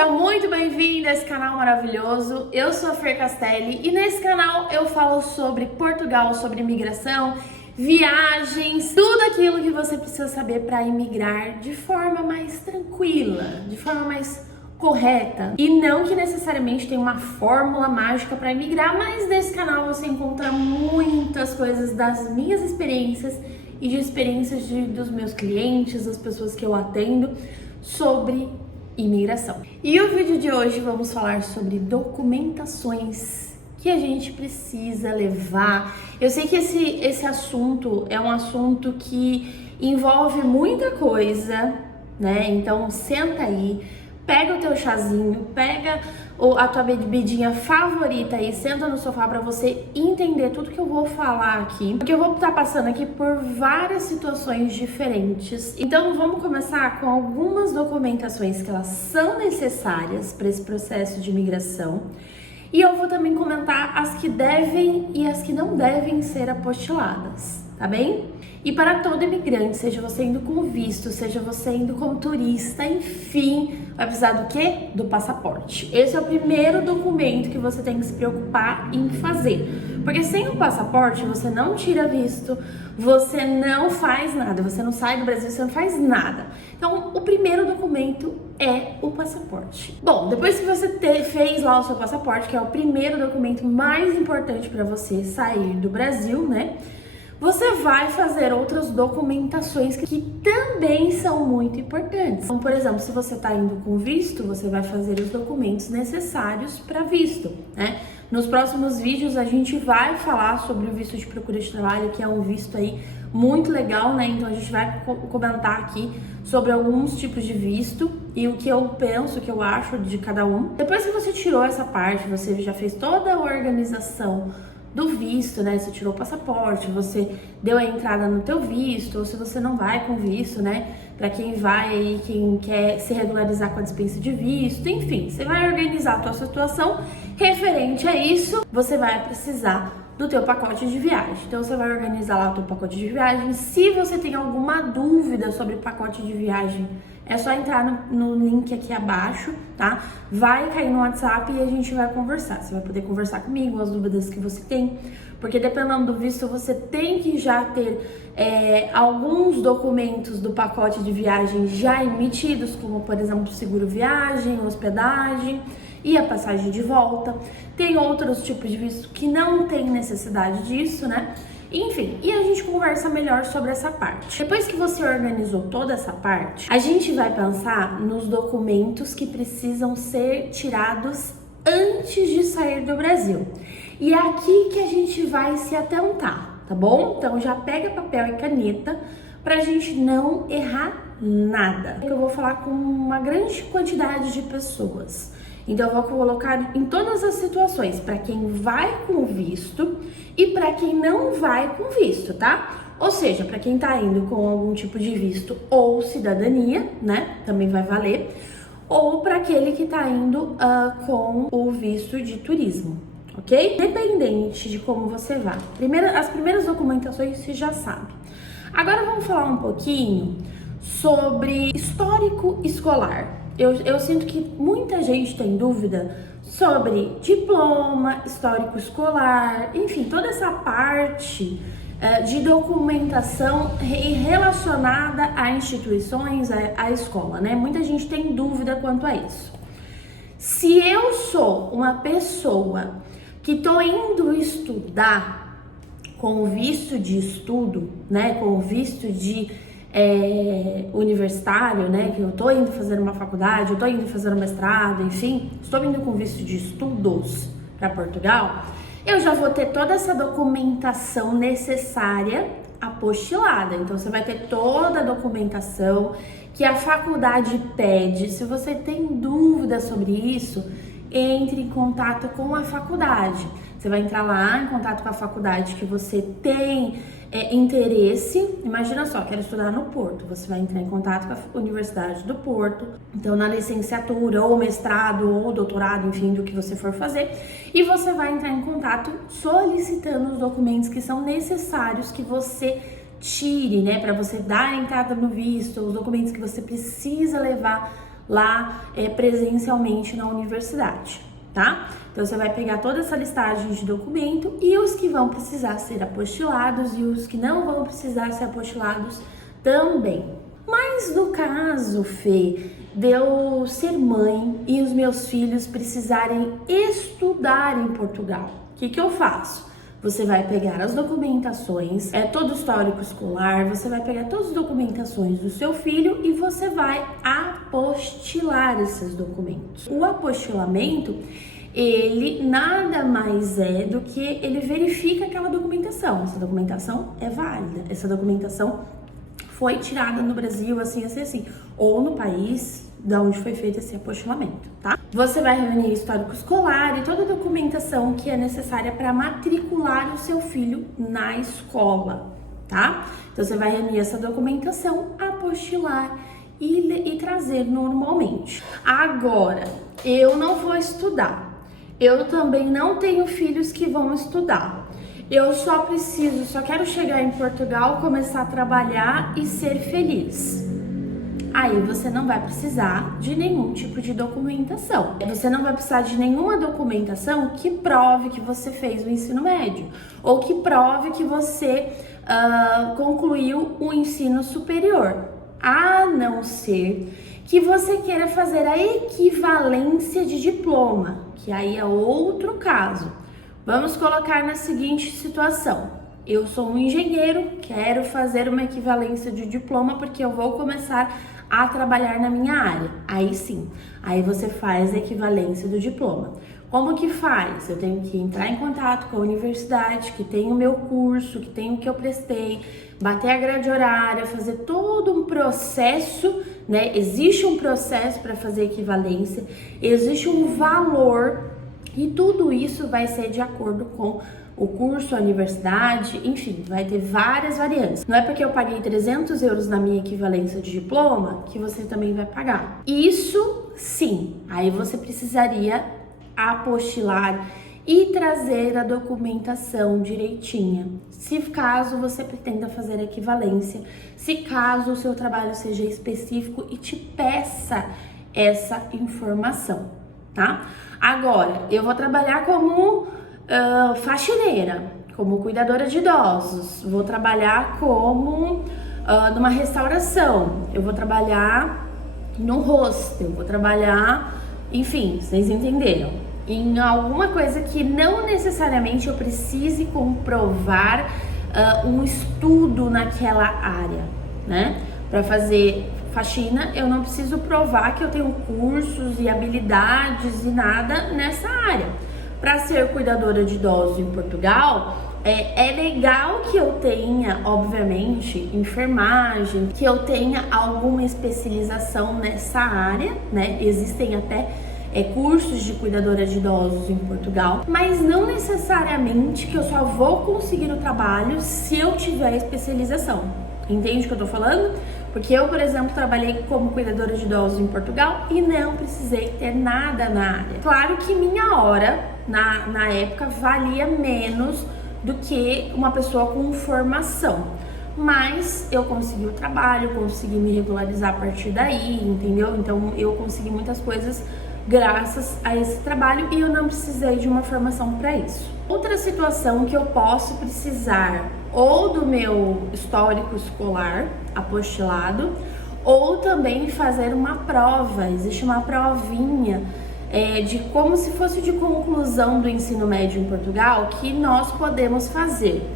Seja muito bem-vindo a esse canal maravilhoso. Eu sou a Fer Castelli e nesse canal eu falo sobre Portugal, sobre imigração, viagens, tudo aquilo que você precisa saber para imigrar de forma mais tranquila, de forma mais correta. E não que necessariamente tem uma fórmula mágica para imigrar, mas nesse canal você encontra muitas coisas das minhas experiências e de experiências dos meus clientes, das pessoas que eu atendo sobre imigração. E o vídeo de hoje vamos falar sobre documentações que a gente precisa levar. Eu sei que esse assunto é um assunto que envolve muita coisa, né? Então senta aí, pega o teu chazinho, pega a tua bebidinha favorita aí, senta no sofá para você entender tudo que eu vou falar aqui, porque eu vou estar passando aqui por várias situações diferentes. Então vamos começar com algumas documentações que elas são necessárias para esse processo de imigração. E eu vou também comentar as que devem e as que não devem ser apostiladas, tá bem? E para todo imigrante, seja você indo com visto, seja você indo como turista, enfim, vai precisar do quê? Do passaporte. Esse é o primeiro documento que você tem que se preocupar em fazer. Porque sem o passaporte, você não tira visto, você não faz nada, você não sai do Brasil, você não faz nada. Então, o primeiro documento é o passaporte. Bom, depois que você fez lá o seu passaporte, que é o primeiro documento mais importante para você sair do Brasil, né? Você vai fazer outras documentações que também são muito importantes. Então, por exemplo, se você está indo com visto, você vai fazer os documentos necessários para visto, né? Nos próximos vídeos a gente vai falar sobre o visto de procura de trabalho, que é um visto aí muito legal, né? Então a gente vai comentar aqui sobre alguns tipos de visto e o que eu penso, o que eu acho de cada um. Depois que você tirou essa parte, você já fez toda a organização do visto, né? Você tirou o passaporte, você deu a entrada no teu visto, ou se você não vai com visto, né? Para quem vai aí, quem quer se regularizar com a dispensa de visto, enfim, você vai organizar a tua situação referente a isso, você vai precisar do teu pacote de viagem. Então você vai organizar lá o teu pacote de viagem. Se você tem alguma dúvida sobre pacote de viagem, é só entrar no link aqui abaixo, tá? Vai cair no WhatsApp e a gente vai conversar. Você vai poder conversar comigo, as dúvidas que você tem, porque dependendo do visto, você tem que já ter alguns documentos do pacote de viagem já emitidos, como, por exemplo, seguro viagem, hospedagem e a passagem de volta. Tem outros tipos de visto que não tem necessidade disso, né? Enfim, e a gente conversa melhor sobre essa parte. Depois que você organizou toda essa parte, a gente vai pensar nos documentos que precisam ser tirados antes de sair do Brasil. E é aqui que a gente vai se atentar, tá bom? Então já pega papel e caneta pra gente não errar nada. Eu vou falar com uma grande quantidade de pessoas. Então eu vou colocar em todas as situações, para quem vai com visto e para quem não vai com visto, tá? Ou seja, para quem tá indo com algum tipo de visto ou cidadania, né? Também vai valer. Ou para aquele que tá indo com o visto de turismo, ok? Independente de como você vá. As primeiras documentações você já sabe. Agora vamos falar um pouquinho sobre histórico escolar. Eu sinto que muita gente tem dúvida sobre diploma, histórico escolar, enfim, toda essa parte de documentação relacionada a instituições, à escola, né? Muita gente tem dúvida quanto a isso. Se eu sou uma pessoa que tô indo estudar com visto de estudo, né? Com visto de universitário, né, que eu tô indo fazer uma faculdade, eu tô indo fazer um mestrado, enfim, estou indo com visto de estudos para Portugal, eu já vou ter toda essa documentação necessária apostilada. Então você vai ter toda a documentação que a faculdade pede. Se você tem dúvida sobre isso, entre em contato com a faculdade. Você vai entrar lá em contato com a faculdade que você tem interesse. Imagina só, quero estudar no Porto. Você vai entrar em contato com a Universidade do Porto. Então, na licenciatura, ou mestrado, ou doutorado, enfim, do que você for fazer. E você vai entrar em contato solicitando os documentos que são necessários que você tire, né? Para você dar a entrada no visto, os documentos que você precisa levar lá presencialmente na universidade, tá? Então você vai pegar toda essa listagem de documento e os que vão precisar ser apostilados e os que não vão precisar ser apostilados também. Mas no caso, Fê, de eu ser mãe e os meus filhos precisarem estudar em Portugal, o que eu faço? Você vai pegar as documentações, todo o histórico escolar, você vai pegar todas as documentações do seu filho e você vai apostilar esses documentos. O apostilamento, ele nada mais é do que ele verifica aquela documentação. Essa documentação é válida, essa documentação foi tirada no Brasil, assim, ou no país da onde foi feito esse apostilamento, tá? Você vai reunir histórico escolar e toda a documentação que é necessária para matricular o seu filho na escola, tá? Então você vai reunir essa documentação, apostilar e trazer normalmente. Agora, eu não vou estudar, eu também não tenho filhos que vão estudar. Eu só quero chegar em Portugal, começar a trabalhar e ser feliz. Aí você não vai precisar de nenhum tipo de documentação. Você não vai precisar de nenhuma documentação que prove que você fez o ensino médio ou que prove que você concluiu o ensino superior, a não ser que você queira fazer a equivalência de diploma, que aí é outro caso. Vamos colocar na seguinte situação: eu sou um engenheiro, quero fazer uma equivalência de diploma porque eu vou começar a trabalhar na minha área. Aí sim, aí você faz a equivalência do diploma. Como que faz? Eu tenho que entrar em contato com a universidade, que tem o meu curso, que tem o que eu prestei, bater a grade horária, fazer todo um processo, né? Existe um processo para fazer equivalência, existe um valor. E tudo isso vai ser de acordo com o curso, a universidade, enfim, vai ter várias variantes. Não é porque eu paguei 300 euros na minha equivalência de diploma que você também vai pagar. Isso sim, aí você precisaria apostilar e trazer a documentação direitinha, se caso você pretenda fazer a equivalência, se caso o seu trabalho seja específico e te peça essa informação, tá? Agora, eu vou trabalhar como faxineira, como cuidadora de idosos, vou trabalhar como numa restauração, eu vou trabalhar no hostel, vou trabalhar, enfim, vocês entenderam, em alguma coisa que não necessariamente eu precise comprovar um estudo naquela área, né? Para fazer faxina, eu não preciso provar que eu tenho cursos e habilidades e nada nessa área. Para ser cuidadora de idosos em Portugal, é legal que eu tenha, obviamente, enfermagem, que eu tenha alguma especialização nessa área, né? Existem até cursos de cuidadora de idosos em Portugal, mas não necessariamente que eu só vou conseguir o trabalho se eu tiver especialização. Entende o que eu tô falando? Porque eu, por exemplo, trabalhei como cuidadora de idosos em Portugal e não precisei ter nada na área. Claro que minha hora, na época, valia menos do que uma pessoa com formação. Mas eu consegui o trabalho, consegui me regularizar a partir daí, entendeu? Então eu consegui muitas coisas graças a esse trabalho e eu não precisei de uma formação para isso. Outra situação que eu posso precisar ou do meu histórico escolar apostilado ou também fazer uma prova. Existe uma provinha de como se fosse de conclusão do ensino médio em Portugal que nós podemos fazer.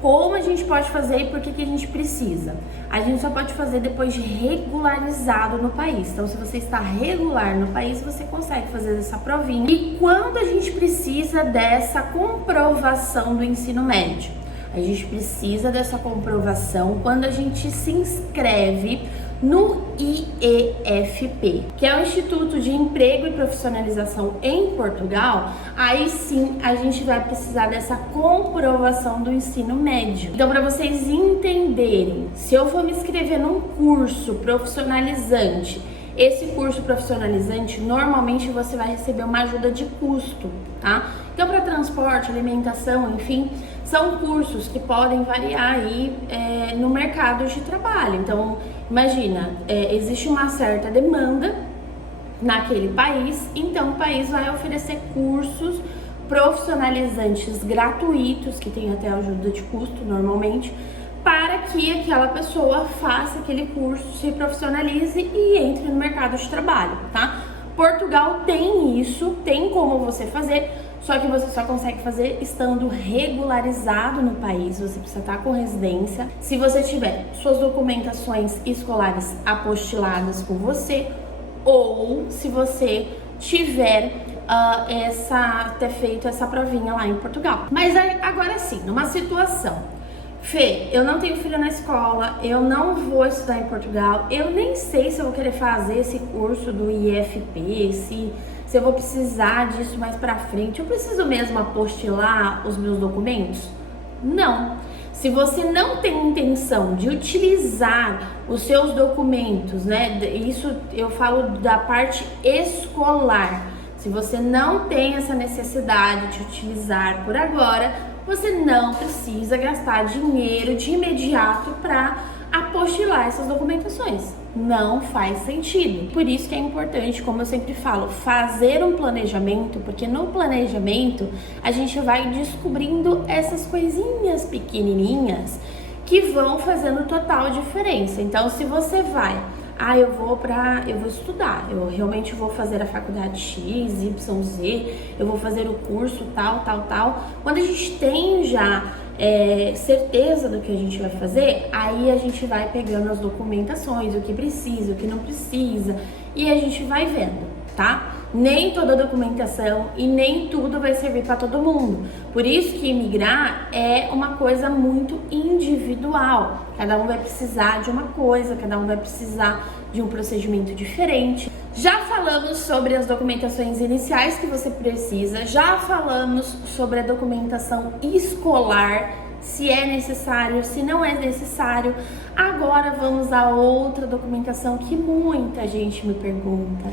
Como a gente pode fazer e por que a gente precisa? A gente só pode fazer depois de regularizado no país. Então, se você está regular no país, você consegue fazer essa provinha. E quando a gente precisa dessa comprovação do ensino médio? A gente precisa dessa comprovação quando a gente se inscreve no IEFP, que é o Instituto de Emprego e Profissionalização em Portugal. Aí sim a gente vai precisar dessa comprovação do ensino médio. Então, para vocês entenderem, se eu for me inscrever num curso profissionalizante, esse curso profissionalizante, normalmente você vai receber uma ajuda de custo, tá? Então, para transporte, alimentação, enfim, são cursos que podem variar aí no mercado de trabalho. Então, imagina, existe uma certa demanda naquele país, então o país vai oferecer cursos profissionalizantes gratuitos, que tem até ajuda de custo normalmente, para que aquela pessoa faça aquele curso, se profissionalize e entre no mercado de trabalho, tá? Portugal tem isso, tem como você fazer, só que você só consegue fazer estando regularizado no país, você precisa estar com residência. Se você tiver suas documentações escolares apostiladas com você, ou se você tiver ter feito essa provinha lá em Portugal. Mas agora sim, numa situação, Fê, eu não tenho filho na escola, eu não vou estudar em Portugal, eu nem sei se eu vou querer fazer esse curso do IFP, se eu vou precisar disso mais pra frente, eu preciso mesmo apostilar os meus documentos? Não. Se você não tem intenção de utilizar os seus documentos, né? Isso eu falo da parte escolar. Se você não tem essa necessidade de utilizar por agora, você não precisa gastar dinheiro de imediato para apostilar essas documentações. Não faz sentido. Por isso que é importante, como eu sempre falo, fazer um planejamento, porque no planejamento a gente vai descobrindo essas coisinhas pequenininhas que vão fazendo total diferença. Então, se você vai, eu vou estudar, eu realmente vou fazer a faculdade X, Y, Z, eu vou fazer o curso tal. Quando a gente tem já certeza do que a gente vai fazer, aí a gente vai pegando as documentações, o que precisa, o que não precisa, e a gente vai vendo, tá? Nem toda documentação e nem tudo vai servir para todo mundo. Por isso que imigrar é uma coisa muito individual. Cada um vai precisar de uma coisa, cada um vai precisar de um procedimento diferente. Já falamos sobre as documentações iniciais que você precisa, já falamos sobre a documentação escolar, se é necessário, se não é necessário. Agora vamos a outra documentação que muita gente me pergunta,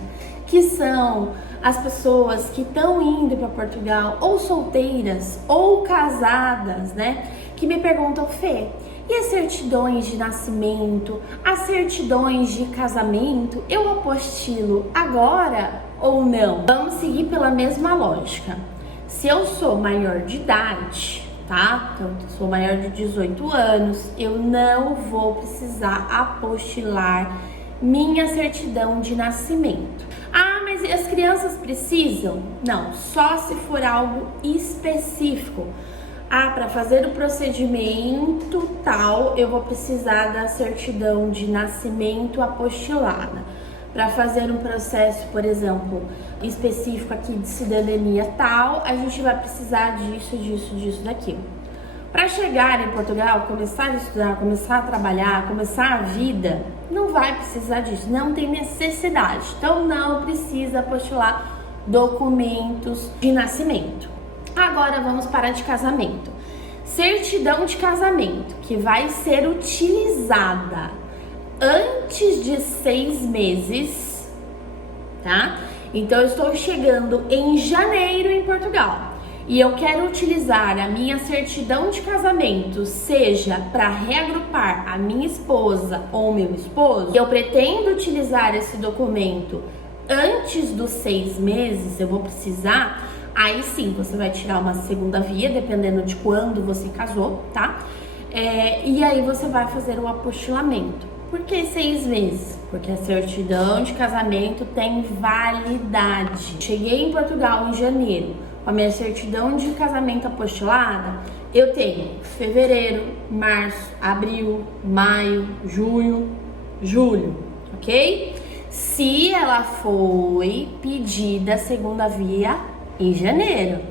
que são as pessoas que estão indo para Portugal, ou solteiras, ou casadas, né? Que me perguntam, Fê, e as certidões de nascimento, as certidões de casamento, eu apostilo agora ou não? Vamos seguir pela mesma lógica. Se eu sou maior de idade, tá? Então, eu sou maior de 18 anos, eu não vou precisar apostilar minha certidão de nascimento. Mas as crianças precisam? Não, só se for algo específico. Para fazer o procedimento tal, eu vou precisar da certidão de nascimento apostilada. Para fazer um processo, por exemplo, específico aqui de cidadania tal, a gente vai precisar disso, daquilo. Para chegar em Portugal, começar a estudar, começar a trabalhar, começar a vida, não vai precisar disso, não tem necessidade. Então não precisa apostilar documentos de nascimento. Agora vamos para a de casamento. Certidão de casamento, que vai ser utilizada antes de 6 meses, tá? Então eu estou chegando em janeiro em Portugal e eu quero utilizar a minha certidão de casamento, seja para reagrupar a minha esposa ou meu esposo, eu pretendo utilizar esse documento antes dos 6 meses, eu vou precisar. Aí sim, você vai tirar uma segunda via, dependendo de quando você casou, tá? E aí você vai fazer o apostilamento. Por que 6 meses? Porque a certidão de casamento tem validade. Cheguei em Portugal em janeiro, com a minha certidão de casamento apostilada, eu tenho fevereiro, março, abril, maio, junho, julho, ok? Se ela foi pedida segunda via em janeiro,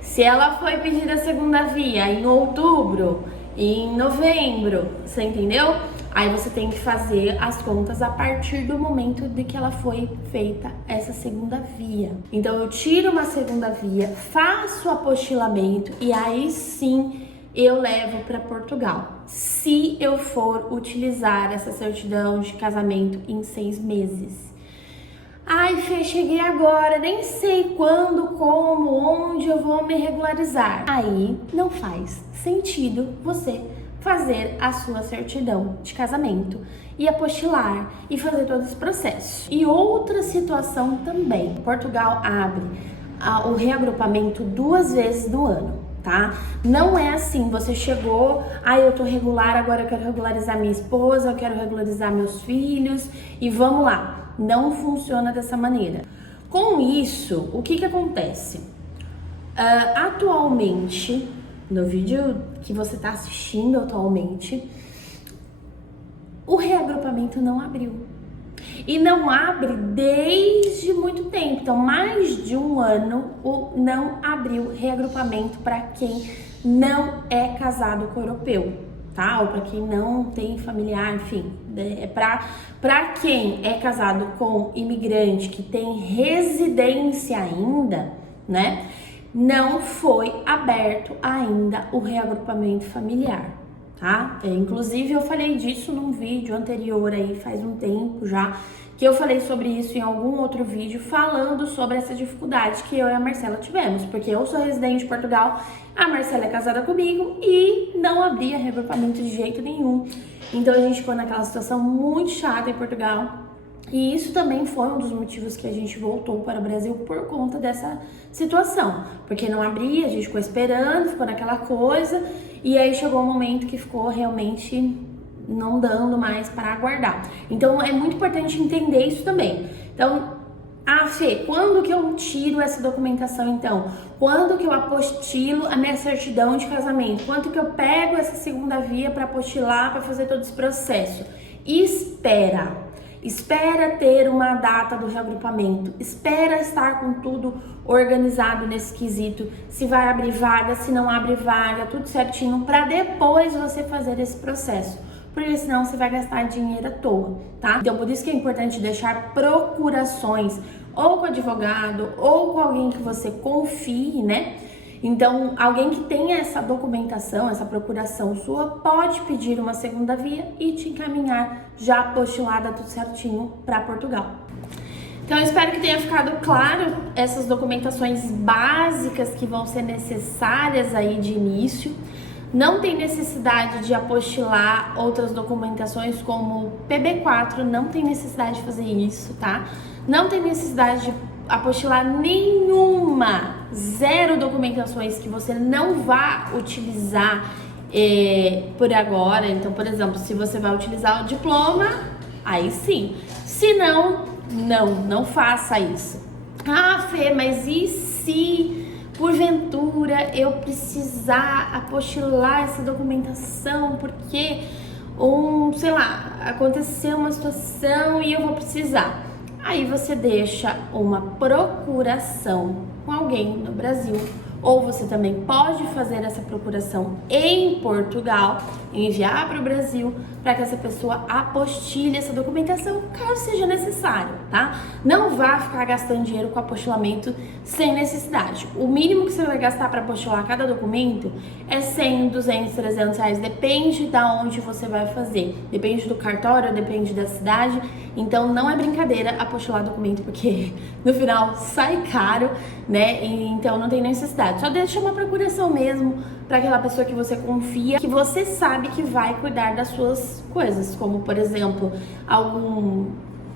se ela foi pedida a segunda via em outubro, em novembro, você entendeu? Aí você tem que fazer as contas a partir do momento de que ela foi feita essa segunda via. Então eu tiro uma segunda via, faço o apostilamento e aí sim eu levo para Portugal. Se eu for utilizar essa certidão de casamento em 6 meses. Ai, Fê, cheguei agora, nem sei quando, como, onde eu vou me regularizar. Aí não faz sentido você fazer a sua certidão de casamento e apostilar e fazer todo esse processo. E outra situação também, Portugal abre o reagrupamento 2 vezes no ano, tá? Não é assim, você chegou, eu tô regular, agora eu quero regularizar minha esposa, eu quero regularizar meus filhos e vamos lá. Não funciona dessa maneira. Com isso, o que acontece? Atualmente, no vídeo que você está assistindo atualmente, o reagrupamento não abriu. E não abre desde muito tempo. Então, mais de um ano, não abriu reagrupamento para quem não é casado com europeu, tá? Ou para quem não tem familiar, enfim. Para quem é casado com imigrante que tem residência ainda, né? Não foi aberto ainda o reagrupamento familiar, tá? Inclusive eu falei disso num vídeo anterior aí, faz um tempo já, que eu falei sobre isso em algum outro vídeo, falando sobre essa dificuldade que eu e a Marcela tivemos, porque eu sou residente de Portugal, a Marcela é casada comigo e não abria reagrupamento de jeito nenhum. Então a gente ficou naquela situação muito chata em Portugal. E isso também foi um dos motivos que a gente voltou para o Brasil por conta dessa situação. Porque não abria, a gente ficou esperando, ficou naquela coisa. E aí chegou um momento que ficou realmente não dando mais para aguardar. Então é muito importante entender isso também. Então, Fê, quando que eu tiro essa documentação então? Quando que eu apostilo a minha certidão de casamento? Quando que eu pego essa segunda via para apostilar, para fazer todo esse processo? Espera ter uma data do reagrupamento, espera estar com tudo organizado nesse quesito, se vai abrir vaga, se não abre vaga, tudo certinho, para depois você fazer esse processo, porque senão você vai gastar dinheiro à toa, tá? Então por isso que é importante deixar procurações ou com o advogado ou com alguém que você confie, né? Então, alguém que tenha essa documentação, essa procuração sua, pode pedir uma segunda via e te encaminhar já apostilada, tudo certinho, para Portugal. Então, eu espero que tenha ficado claro essas documentações básicas que vão ser necessárias aí de início. Não tem necessidade de apostilar outras documentações como PB4, não tem necessidade de fazer isso, tá? Não tem necessidade de apostilar nenhuma, 0 documentações que você não vá utilizar por agora. Então, por exemplo, se você vai utilizar o diploma, aí sim. Se não, não faça isso. Fê, mas e se porventura eu precisar apostilar essa documentação porque sei lá, aconteceu uma situação e eu vou precisar? Aí você deixa uma procuração com alguém no Brasil, ou você também pode fazer essa procuração em Portugal, enviar para o Brasil, para que essa pessoa apostile essa documentação, caso seja necessário, tá? Não vá ficar gastando dinheiro com apostilamento sem necessidade. O mínimo que você vai gastar para apostilar cada documento é 100, 200, 300 reais, depende da onde você vai fazer, depende do cartório, depende da cidade. Então não é brincadeira apostilar documento, porque no final sai caro, né? Então não tem necessidade. Só deixa uma procuração mesmo para aquela pessoa que você confia, que você sabe que vai cuidar das suas coisas, como por exemplo, algum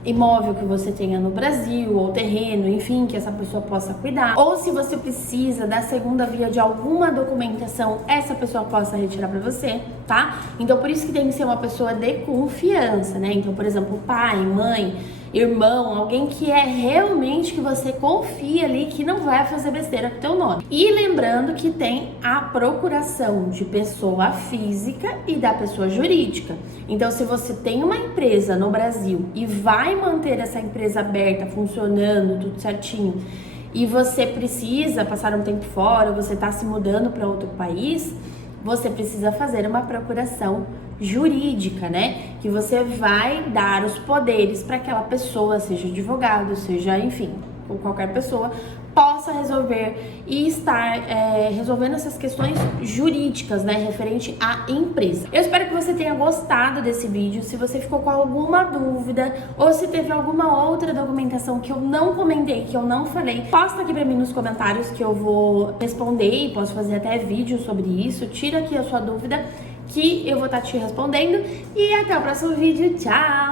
imóvel que você tenha no Brasil, ou terreno, enfim, que essa pessoa possa cuidar. Ou se você precisa da segunda via de alguma documentação, essa pessoa possa retirar para você, tá? Então por isso que tem que ser uma pessoa de confiança, né? Então, por exemplo, pai, mãe, irmão, alguém que é realmente que você confia ali, que não vai fazer besteira com o teu nome. E lembrando que tem a procuração de pessoa física e da pessoa jurídica. Então, se você tem uma empresa no Brasil e vai manter essa empresa aberta, funcionando, tudo certinho, e você precisa passar um tempo fora, você está se mudando para outro país, você precisa fazer uma procuração jurídica, né? Que você vai dar os poderes para aquela pessoa, seja advogado, seja, enfim, ou qualquer pessoa, possa resolver e estar resolvendo essas questões jurídicas, né, referente à empresa. Eu espero que você tenha gostado desse vídeo. Se você ficou com alguma dúvida ou se teve alguma outra documentação que eu não comentei, que eu não falei, posta aqui pra mim nos comentários que eu vou responder e posso fazer até vídeo sobre isso. Tira aqui a sua dúvida que eu vou estar te respondendo. E até o próximo vídeo. Tchau!